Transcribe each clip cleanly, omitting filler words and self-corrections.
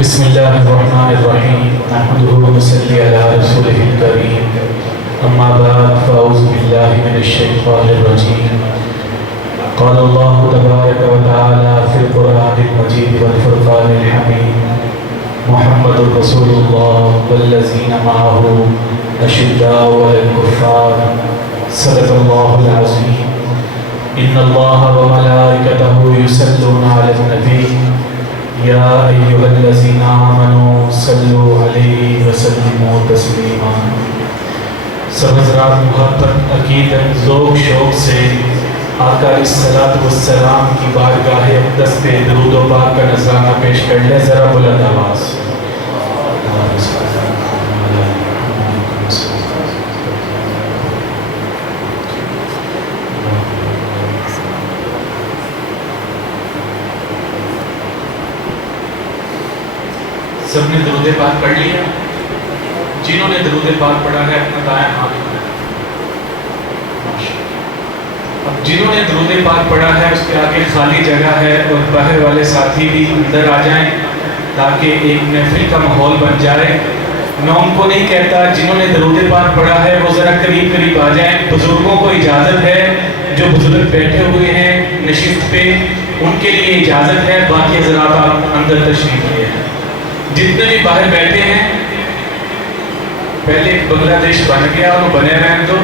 بسم اللہ الرحمن الرحیم نحمده ونصلی علی رسولہ الکریم اما بعد فاعوذ باللہ من الشیطان الرجیم قال اللہ تبارک و تعالی فی القرآن المجید والفرقان الحمید محمد رسول اللہ والذین معه اشداء علی الکفار صدق اللہ العظیم ان اللہ وملائکته یصلون علی النبی یا ایھا الذین آمنوا صلوا علیہ وسلموا تسلیما۔ سب حضرات محبت، عقیدت، ذوق شوق سے آقا علیہ الصلوۃ والسلام کی بارگاہ اقدس پہ درود و پاک کا نذرانہ پیش کر لیں ذرا بلند آواز سے۔ سب نے درود پاک پڑھ لیا؟ جنہوں نے درود پاک پڑھا ہے اپنا دائیں ہاتھ اٹھائیں۔ اب جنہوں نے درود پاک پڑھا ہے اس کے آگے خالی جگہ ہے اور باہر والے ساتھی بھی اندر آ جائیں تاکہ ایک محفل کا ماحول بن جائے۔ میں ان کو نہیں کہتا، جنہوں نے درود پاک پڑھا ہے وہ ذرا قریب قریب آ جائیں۔ بزرگوں کو اجازت ہے، جو بزرگ بیٹھے ہوئے ہیں نشست پہ ان کے لیے اجازت ہے، باقی حضرات آپ اندر تشریف لے آئیں۔ جتنے بھی باہر بیٹھے ہیں، پہلے بنگلہ دیش بن گیا اور بنے رہیں تو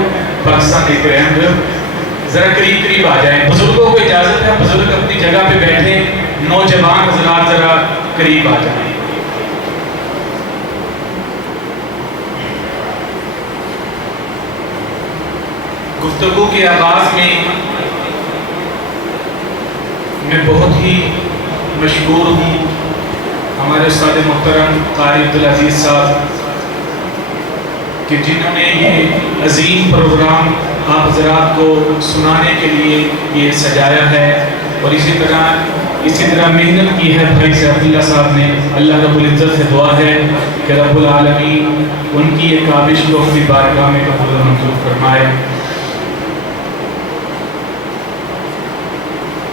پاکستان ایک رہیں دو، ذرا قریب قریب آ جائیں۔ بزرگوں کو اجازت ہے، بزرگ اپنی جگہ پہ بیٹھیں، نوجوان حضرات ذرا قریب آ جائیں۔ گفتگو کے آغاز میں میں بہت ہی مشکور ہوں ہمارے استاد محترم قاری عبدالعزیز صاحب کہ جنہوں نے یہ عظیم پروگرام آپ حضرات کو سنانے کے لیے یہ سجایا ہے، اور اسی طرح محنت کی ہے بھائی سیف اللہ صاحب نے۔ اللہ رب العزت سے دعا ہے کہ رب العالمین ان کی یہ کاوش کو اپنی بارگاہ میں قبول و منظور فرمائے۔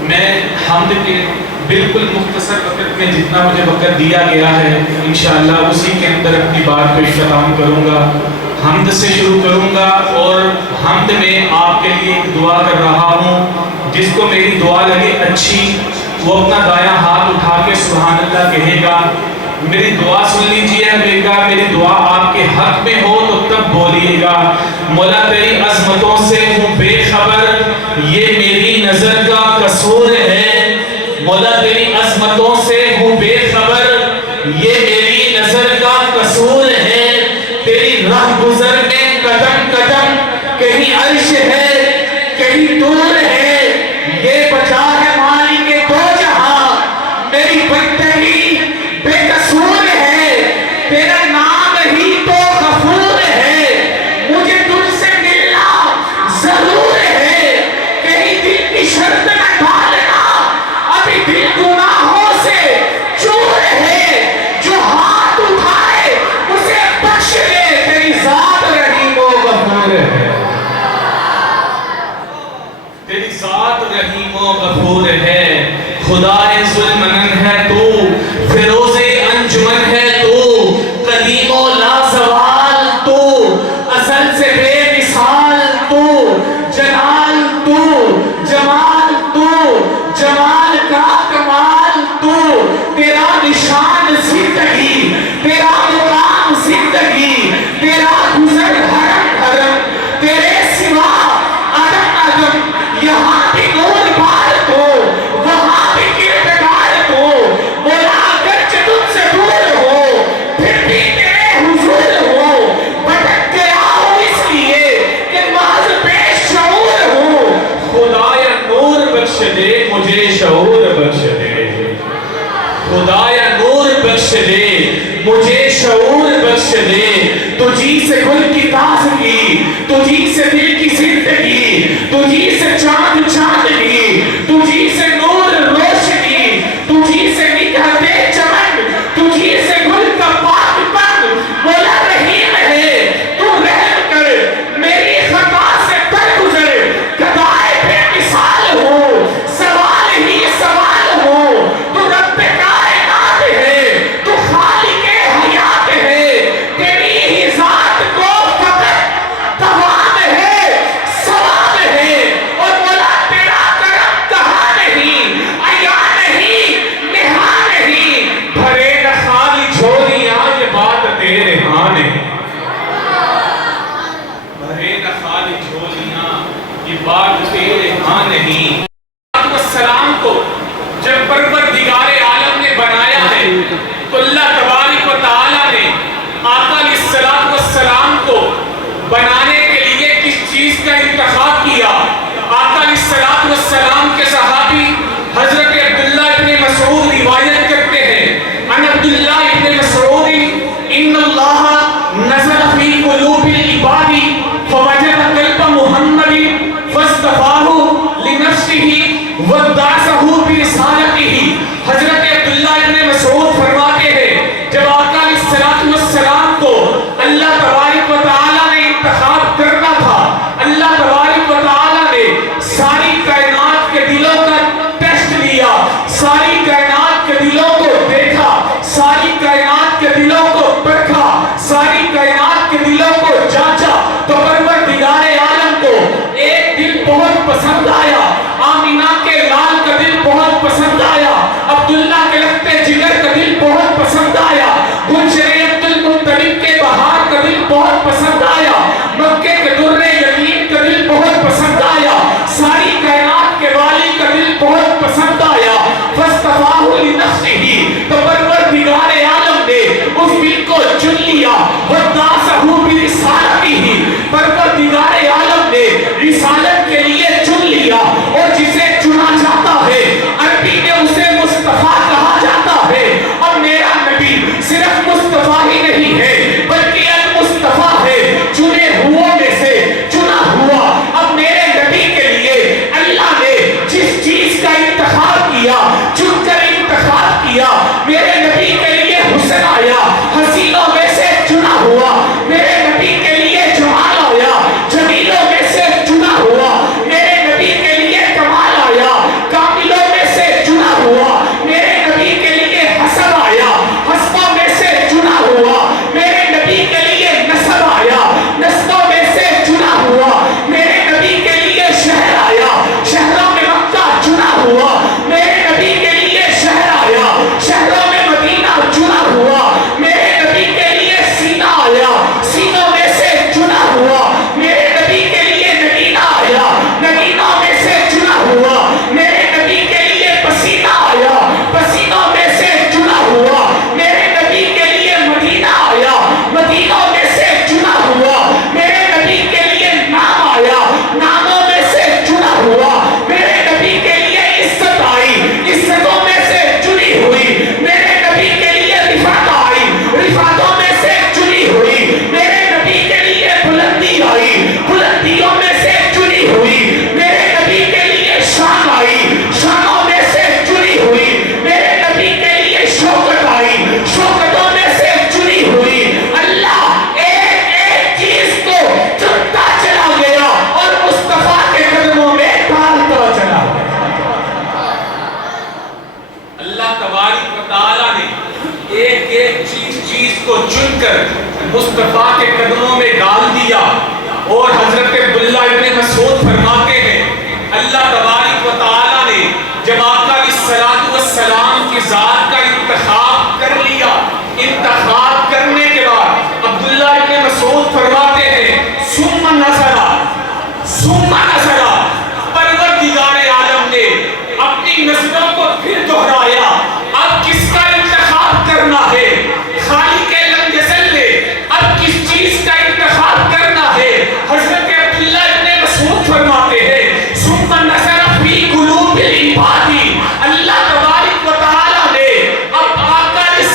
میں حمد کے بالکل مختصر وقت میں جتنا مجھے وقت دیا گیا ہے انشاءاللہ اسی کے اندر اپنی بات کو اختتام کروں گا۔ حمد سے شروع کروں گا اور حمد میں آپ کے لیے ایک دعا کر رہا ہوں۔ جس کو میری دعا لگے اچھی وہ اپنا دایاں ہاتھ اٹھا کے سبحان اللہ کہے گا۔ میری دعا سن لیجئے، میری دعا آپ کے حق میں ہو تو تب بولیے گا۔ مولا تیری عظمتوں سے ہوں بے خبر، یہ میری نظر کا قصور ہے۔ مولا تیری عظمتوں سے ہوں بے خبر، یہ میری نظر کا قصور ہے۔ تیری راہ گزر میں قدم قدم کہیں عرش ہے کہیں دور ہے، یہ بچا ہے مالک دو جہاں، میری بدتری بے قصور ہے۔ تیرا نام ہی تو غفور ہے، مجھے تجھ سے ملنا ضرور ہے۔ کہیں دل کی شرط نہ ڈالنا، ابھی دل گناہوں سے چور ہے۔ جو ہاتھ اٹھائے اسے بخش دے، تیری ذات رحیم و غفور ہے۔ تیری ذات رحیم و غفور ہے۔ خدائے ذوالمنن ہے تو، فیروز انجمن ہے تو، قدیم و لازوال تو، ازل سے بے مثال تو، جلال تو، جمال تو، جمال کا کمال تو، تیرا نشان زندگی، تیرا مقام زندگی، تیرا گزر حرم حرم، تیرے سوا عدم عدم، یہاں بھی نور بار تو وہاں بھی کردگار تو، مولا اگرچہ تجھ سے دور ہو پھر بھی تیرے حضور ہو، بھٹک گیا ہوں اس لیے کہ محض بے شعور ہوں۔ خدایا نور بخش دے مجھے شعور بخش دے، خدایا نور بخش دے مجھے شعور بخش دے۔ تجھی سے گل کی تازگی، تجھی سے دل کی زندگی، تجھی سے چاند چاندنی، تجھی سے نور روشنی، تجھی سے نکھرتے چمن، تجھی سے گل کا پاک پن۔ مولا رحیم ہے تو رحم کر، میری خطا سے درگزر، گدائے بے مثال ہو، سوال ہی سوال ہو، تو رب کائنات ہے، تو بات تیرے ہاں نہیں۔ السلام کو جب پروردگار عالم نے بنایا ہے تو اللہ تبارک و تعالیٰ نے آقا علیہ السلام کو بنانے کے لیے کس چیز کا انتخاب کیا؟ آقا علیہ السلام کے صحابی حضرت عبداللہ ابن مسعود روایت کرتے ہیں، ان عبداللہ ابن مسعود ان اللہ نزل فی قلوب العباد فوجد قلب محمد فاصطفاہ لنفسہ وادعسہ برسالتہ۔ حضرت عبداللہ ابن مسعود فرماتے ہیں جب آقا علیہ السلام کو اللہ تبارک و تعالیٰ نے انتخاب کرنا تھا، اللہ تبارک و تعالیٰ نے ساری کائنات کے دلوں کا ٹیسٹ لیا، ساری کائنات کے دلوں کو دیکھا، ساری کائنات کے دلوں کو پرکھا، ساری کائنات کے دلوں کو جانچا تو پروردگار عالم کو ایک دل بہت پسند آیا، آمینہ کے لال کا دل بہت پسند آیا، عبداللہ کے لختے جگر کا دل بہت پسند آیا، گلشن عبد المطلب کے بہار کا دل بہت پسند آیا، مکے کے در یتیم کا دل بہت پسند آیا، ساری کائنات کے والی کا دل بہت پسند آیا، فاصطفاہ لنفسہ تو پروردگار عالم نے اس دل کو چن لیا، وادعسہ برسالتہ پروردگار عالم نے رسالت کے لیے چن لیا، اور جسے چنا جاتا ہے عربی میں اسے مصطفیٰ کہا جاتا ہے، اور میرا نبی صرف مصطفیٰ ہی نہیں ہے بلکہ المصطفیٰ ہے، چنے ہوا میں سے چنا ہوا۔ اب میرے نبی کے لیے اللہ نے جس چیز کا انتخاب کیا، چن کر انتخاب کیا، میرے نبی کے لیے حسن آیا، حسینوں میں سے چنا ہوا، میرے نبی کے لیے جمال آیا، جمیلوں میں سے چنا ہوا، میرے نبی کے لیے کمال آیا، کاملوں میں سے چنا ہوا، میرے نبی کے لیے حسب آیا، حسبوں میں سے چنا ہوا، میرے نبی کے لیے نسب آیا، نسبوں میں سے چنا ہوا، میرے نبی کے لیے شہر آیا، شہروں میں مکہ چنا ہوا، میرے نبی کے لیے شہر آیا، شہروں میں مدینہ چنا ہوا، میرے نبی کے لیے سینہ آیا، سینوں میں سے چنا ہوا، میرے نبی کے لیے نگینہ آیا، نگینوں میں سے چنا ہوا، میرے نبی کے لیے پسینہ آیا، پسینوں میں سے چنا ہوا، میرے نبی کے لیے مدینہ آیا، مدینوں میں سے چنا ہوا، میرے نبی کے لیے نام آیا، ناموں میں سے چنا ہوا، میرے نبی کے لیے عزت آئی، عزتوں میں سے چنی ہوئی، میرے نبی کے لیے رفعت آئی، رفعتوں میں سے چنی ہوئی، میرے نبی کے لیے بلندی آئی، بلندیوں میں سے چنی ہوئی، میرے نبی کے لیے شان آئی، شانوں میں سے چنی ہوئی، میرے نبی کے لیے شوکت آئی، شوکتوں میں سے چنی ہوئی۔ اللہ ایک ایک چیز کو چنتا چلا گیا اور مصطفیٰ کے قدموں میں ڈالتا چلا گیا۔ اللہ تبارک و تعالیٰ نے ایک ایک چیز کو چن کر مصطفیٰ کے قدموں میں ڈال دیا، اور حضرت عبداللہ ابن مسعود فرماتے ہیں اللہ تبارک و تعالیٰ نے جب آقا علیہ السلام کی ذات کا انتخاب کر لیا، انتخاب کرنے کے بعد عبداللہ ابن مسعود فرماتے ہیں ثم نظر پروردگار عالم نے اپنی نظروں کو پھر دہرایا، اب کس کا انتخاب کرنا ہے؟ خالق لم یزل نے اب کس چیز کا انتخاب کرنا ہے؟ حضرت عبداللہ ابن مسعود فرماتے ہیں ثم نظر فی قلوب العباد، اللہ تبارک و تعالیٰ نے اب آقا علیہ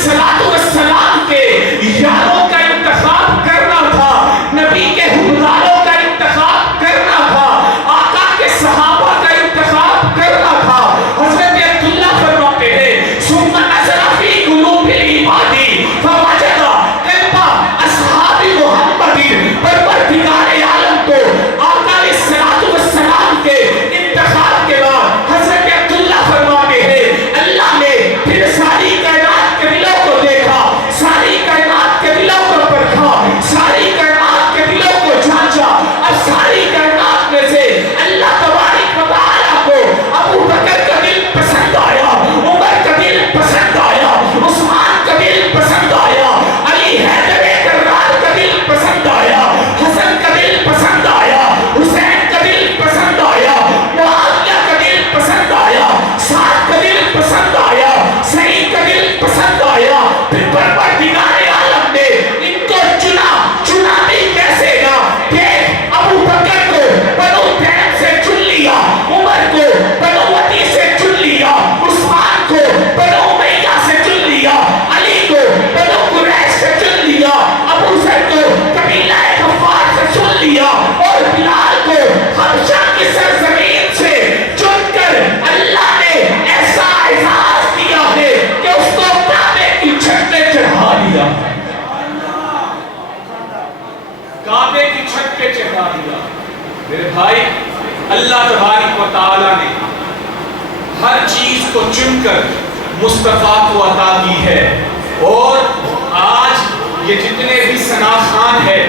چڑھا دیا. میرے بھائی اللہ تبارک و تعالیٰ نے ہر چیز کو چن کر مصطفیٰ کو عطا کی ہے. اور آج یہ جتنے بھی ثنا خوان ہے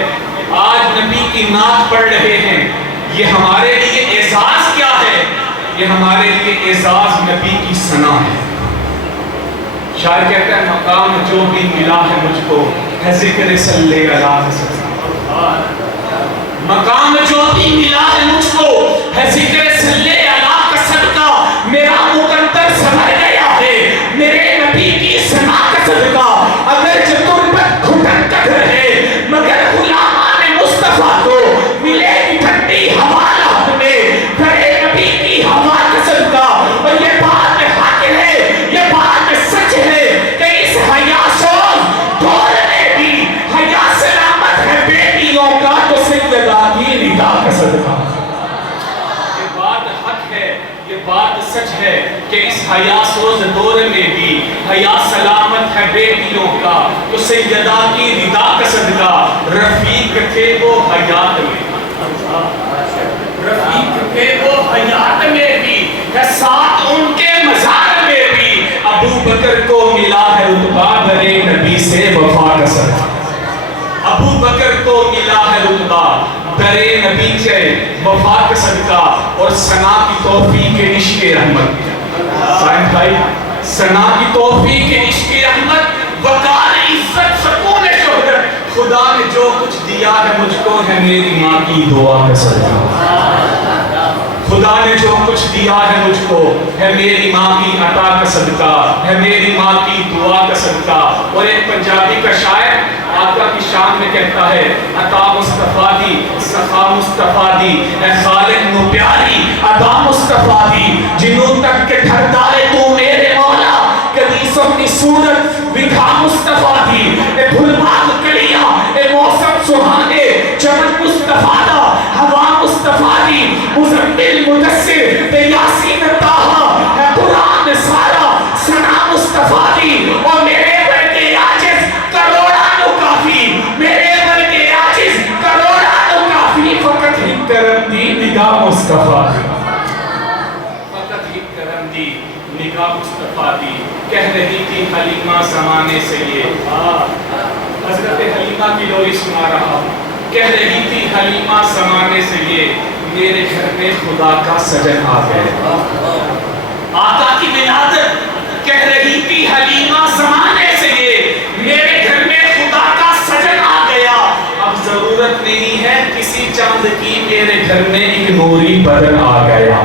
آج نبی کی نعت پڑھ رہے ہیں, یہ ہمارے لیے اعزاز کیا ہے؟ یہ ہمارے لیے اعزاز نبی کی ثنا ہے. شاعر کہتا ہے مقام جو بھی ملا ہے مجھ کو ہے ذکر صلی اللہ علیہ وسلم. مقام جو بھی ملا ہے مجھ کو ہے ذکر صلی اللہ کا صدقہ. میرا مقدر سمجھ گیا ہے میرے نبی کی ثنا کا صدقہ. اگر جو تربت گھٹن کر رہے مگر غلامان مصطفیٰ کو ملے گی ٹھنڈی ہوا رات میں میرے نبی کی ہوا کا صدقہ. اور یہ بات حق ہے, یہ بات سچ ہے کہ اس حیا سوز دور میں بھی حیا سلامت ہے بیٹیوں کا تو سیدہ کی رضا کا صدقہ. یہ بات حق ہے, یہ بات سچ ہے کہ اس حیا سوز دور میں بھی حیا سلامت ہے بیٹیوں کا تو سیدہ کی رضا کا صدقہ. رفیق تھے وہ حیات میں, رفیق تھے وہ حیات میں بھی, ساتھ ان کے مزار میں بھی. ابو بکر کو ملا ہے رتبہ برے نبی سے وفا کا صدقہ. ابو بکر کو ملا ہے رتبہ برے نبی سے وفا کا صدقہ. اور ثنا کی توفیق عشق رحمت, سائن بھائی ثنا کی توفیق عشق رحمت وقار عزت سکون شہرت. خدا نے جو کچھ دیا ہے مجھ کو ہے میری ماں کی دعا کا صدقہ. خدا نے جو کچھ دیا ہے مجھ کو ہے میری ماں کی عطا کا صدقہ, ہے میری ماں کی دعا کا صدقہ. اور ایک پنجابی کا شاعر آقا کی شان میں کہتا ہے عطا مصطفیٰ دی صفا مصطفیٰ دی اے خالق نو پیاری عطا مصطفیٰ دی. جنوں تک کہ ٹھردا ہے تو میرے مولا کبھی سپنی صورت وکھا مصطفیٰ دی. اے پھول باغ کلیاں اے موسم سہانے چمن مصطفیٰ دا ہوا مصطفیٰ دی. مزمل مدثر اے یاسین طٰہٰ اے قرآن سارا ثنا مصطفیٰ دی. اور میرے ورگے عاجز کروڑا نو کافی, میرے ورگے عاجز کروڑا نو کافی. فقط ہی کرم دی نگاہ مصطفیٰ دی, فقط ہی کرم دی نگاہ مصطفیٰ دی. کہہ رہی تھی حلیمہ زمانے سے یہ, حضرت حلیمہ کی لوری سنا رہا ہوں. کہہ رہی تھی حلیمہ زمانے سے یہ میرے گھر میں خدا کا سجن آ گیا. آقا کی ولادت کہہ رہی تھی حلیمہ زمانے سے یہ میرے گھر میں خدا کا سجن آ گیا. اب ضرورت نہیں ہے کسی چاند کی میرے گھر میں ایک نوری بدن آ گیا.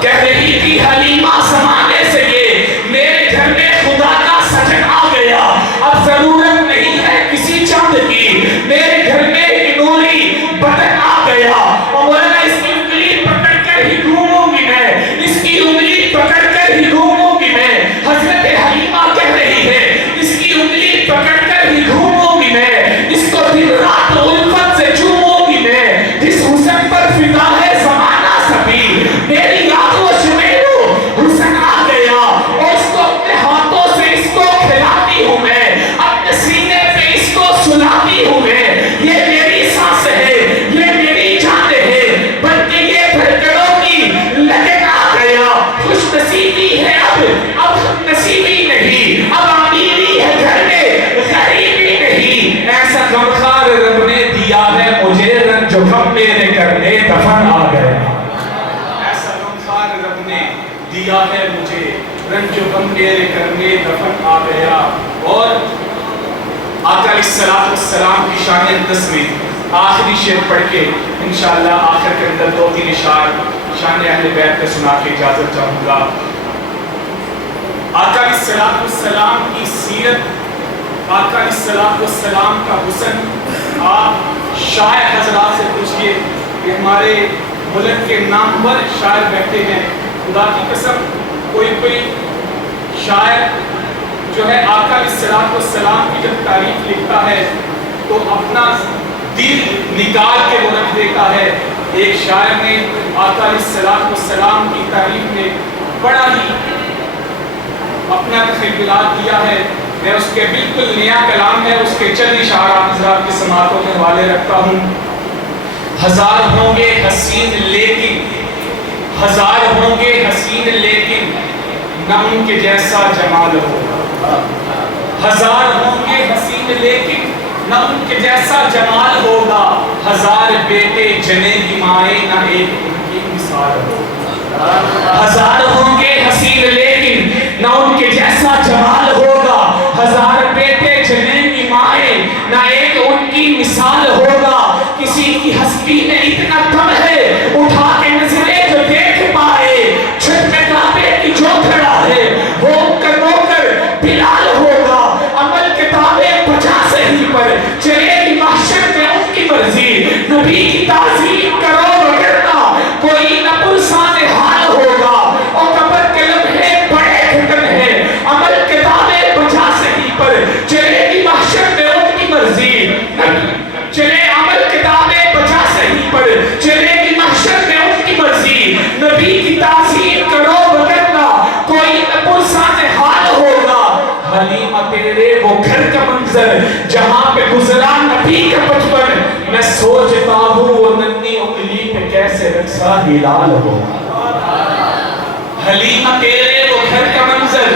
کہہ رہی تھی حلیمہ زمانے سے یہ میرے گھر میں خدا کا سجن آ گیا. اب ضرورت نہیں ہے کسی چاند کی میرے گھر میں ایک نوری بدن آ گیا. اور اس کی انگلی پکڑ کر ہی گھوموں گی میں, اس کی انگلی پکڑ کر ہی گھوموں گی میں. حضرت حلیمہ کہہ رہی ہے اس کی انگلی پکڑ کر ہی گھوموں گی میں. اس کو دن رات الفت سے چوموں گی میں. جس حسن پر فدا ہے زمانہ سبھی میری آغوش میں وہ حسن آ گیا. اور اس کو اپنے ہاتھوں سے اس کو کھلاتی ہوں میں, اپنے سینے پہ اس کو سلاتی ہوں میں. یہ میری سانس ہے, یہ میری جان ہے, بلکہ یہ دھڑکنوں کی لگن آ گیا. خوش نصیبی ہے اب نصیبی نہیں, اب امیری ہے گھر میں غریبی نہیں. ایسا غمخوار رب نے دیا ہے مجھے رنج جو غم میرے کرنے دفن آ گیا. ایسا غمخوار رب نے دیا ہے مجھے رنج جو غم میرے کرنے دفن آ گیا. اور آقا علیہ السلام کی شان اقدس میں آخری شعر پڑھ کے انشاءاللہ آخر کے اندر 2-3 اشعار شان اہل بیت پہ سنا کے اجازت چاہوں گا. آقا علیہ السلام کی سیرت, آقا علیہ السلام کا حسن آپ شاعر حضرات سے پوچھئے کہ ہمارے ملک کے نامور شاعر بیٹھے ہیں. خدا کی قسم کوئی شاعر جو ہے آقا علیہ السلام کی جب تعریف لکھتا ہے تو اپنا دل نکال کے وہ رکھ دیتا ہے. ایک شاعر نے آقا علیہ السلام کی تعریف میں بڑا ہی اپنا تخیلات دیا ہے. میں اس کے بالکل نیا کلام ہے, اس کے چند اشعار آپ حضرات کی سماعتوں کے حوالے رکھتا ہوں. ہزار ہوں گے حسین لیکن، ہزار ہوں گے حسین لیکن نہ ان کے جیسا جمال ہوگا، ہزار ہوں گے حسین لیکن نہ ان کے جیسا جمال ہوگا، ہزار بیٹے جنے کی مائیں نہ ایک ان کی مثال ہوگا، ہزار ہوں گے حسین لیکن نہ ان کے جیسا جمال ہوگا، ہزار بیٹے جنے کی مائیں نہ ایک ان کی مثال ہوگا، کسی کی ہستی میں اتنا دم ہے اٹھا کے نظریں جو دیکھ پائے، چھت میں کعبے کی جو کھڑا ہے وہ کر بلال ہوگا، عمل کتابیں 50 ہی پر چلے گی محشر میں ان کی مرضی، نبی کی تعظیم کرو وگرنہ کوئی نہ پرسان حال ہوگا، اور قبر کے لمحے بڑے گھٹن ہیں، عمل کتابیں 50 ہی پر چلے گی محشر میں ان کی مرضی، چلے عمل کتابیں 50 ہی پر چلے گی محشر میں ان کی مرضی، نبی کی تعظیم کرو وگرنہ کوئی نہ پرسان حال ہوگا، حلیمہ تیرے وہ گھر کا منظر جہاں پہ گزرا نبی کا بچپن، میں سوچتا ہوں وہ ننھی انگلی پہ کیسے رقصہ ہلال ہوگا، حلیمہ تیرے وہ گھر کا منظر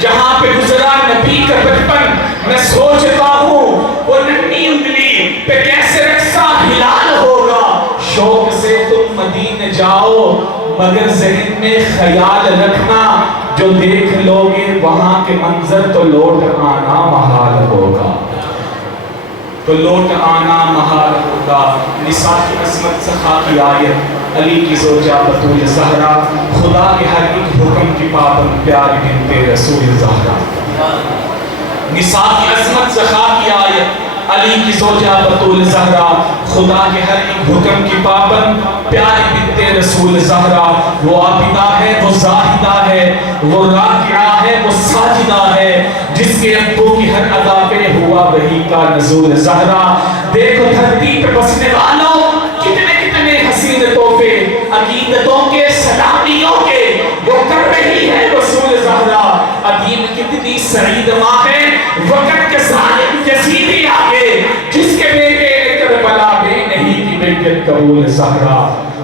جہاں پہ گزرا نبی کا بچپن، میں سوچتا ہوں وہ ننھی انگلی پہ کیسے رقصہ ہلال ہوگا، شوق سے تم مدینے جاؤ مگر ذہن میں خیال رکھنا جو دیکھ لوگے وہاں کے منظر تو لوٹ آنا محال ہوگا، تو لوٹ آنا محال ہوگا، نساء کی عصمت سخا کی آیت، علی کی زوجہ بطول زہرا، خدا کے ہر ایک حکم کی پابند پیاری بنت رسول زہرا، نساء کی عصمت سخا کی آیت، علی کی زوجہ بطول زہرا، خدا کے ہر ایک حکم کی پابند پیاری بنت رسول زہرا، وہ عابدہ ہے وہ زاہدہ ہے وہ راکعہ ہے وہ ساجدہ ہے، جس کے ابو کی ہر ادا پہ ہوا وحی کا نزول زہرا، دیکھو دھرتی پہ بسنے والوں کتنے کتنے حسین تحفے عقیدتوں کے سلامیوں کے وہ کر رہی ہے رسول زہرا، عظیم کتنی سعید ماں ہے وقت کے ظالم یزیدی آگے، جس کے بیٹے کربلا میں نہیں کی بیٹت قبول زہرا،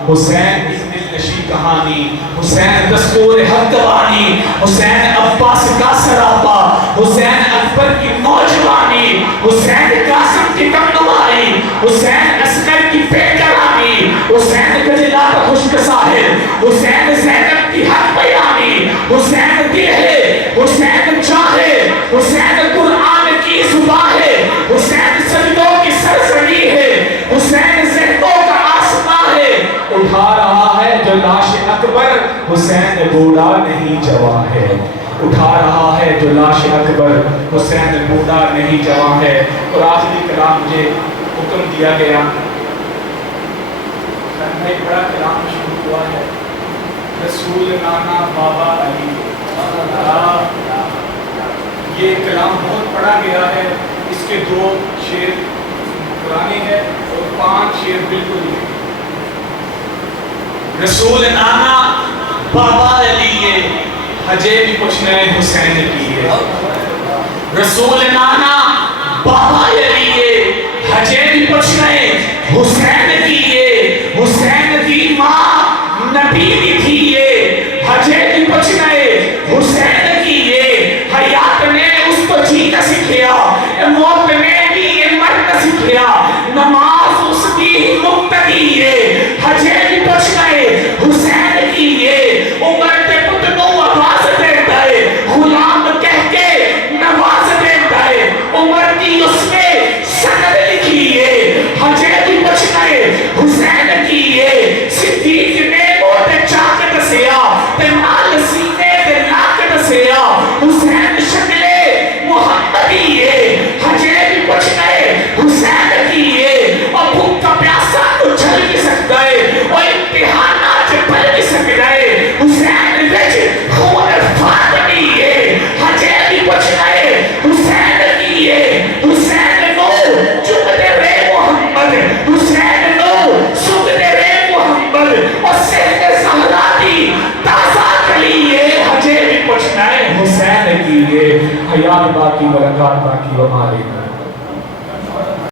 حسین اس دلنشی کہانی، حسین دستور حق وانی، حسین عباس کا سراپا، حسین اکبر کی نوجوانی، حسین قاسم کی کمنوائی، حسین اصغر کی بیکرانی، حسین گجلا کا خشک ساحل، حسین زینب کی حق بیانی، حسین دل ہے حسین چاہے، حسین قرآن کی زبان ہے، حسین سجدوں کی سرزمین ہے، حسین ذہنوں کا آسمان ہے، اٹھا رہا ہے جو لاش اکبر، حسین بوڑھا نہیں جوان ہے، اٹھا رہا ہے جو لاش اکبر، حسین بوڑھا نہیں جوان ہے، اور آخری کلام مجھے حکم دیا گیا، ایک بڑا کلام شروع ہوا ہے، رسول نانا بابا علی، یہ کلام بہت پڑھا گیا ہے، اس کے 2 شعر پرانے ہیں اور 5 شعر بالکل نہیں، رسول نانا بابا علی ہجے بھی کچھ نئے حسین کی ہے، رسول نانا بابا